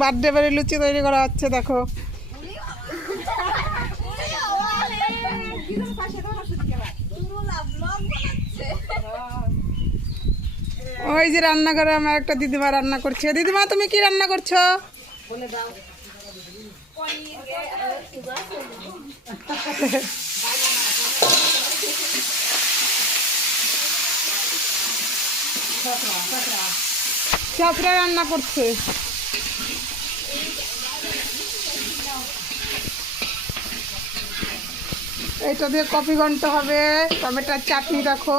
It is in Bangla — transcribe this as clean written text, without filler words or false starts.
বার্থডে বাড়ি লুচি তৈরি করা হচ্ছে দেখো। ওই যে রান্নাঘরে আমার একটা দিদিমা রান্না করছে। দিদিমা তুমি কি রান্না করছো? চাপড়া রান্না করছে। এটা দিয়ে কফি ঘন্ট হবে। টমেটোর চাটনি দেখো।